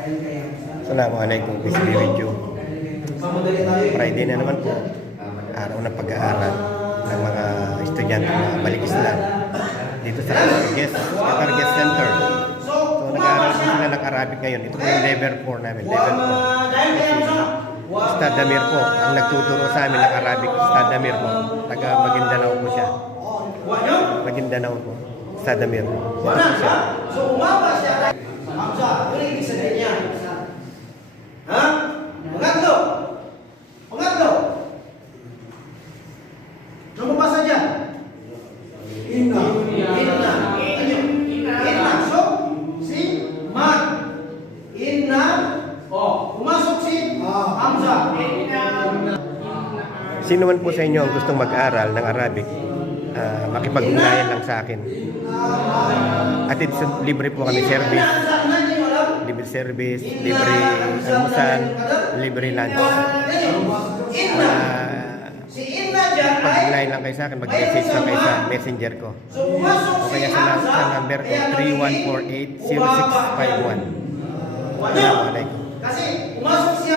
Assalamualaikum, PCB video. Friday na naman po, araw ng pag-aaral ng mga estudyante na balik Islam dito sa Qatar Guest Center. So nag-aaral po sila ng Arabic ngayon. Ito po yung level 4 namin, level 4. Ustad Damir po, ang nagtuturo sa amin ng Arabic. Ustad Damir po, taga Maguindanao po siya. Maguindanao po, Ustad Damir. Ito po siya. So umaba siya. Hamza, ano yung ibig sabihin niya? Ha? Pangatlo! Pangatlo! Ano mabasa dyan? Inna. Inna. Ano? Inna. So, si Man. Inna. Oh, pumasok si Hamza. Sino man po sa inyo ang gustong mag-aral ng Arabic, makipag-ugnayan lang sa akin. Atid libre po kami service. Libre service, libre almusal, libre lunch. Pag-ugnayan lang kayo sa akin, mag-message lang kayo sa messenger ko. O kaya sa number ko, 3148-0651. Assalamualaikum.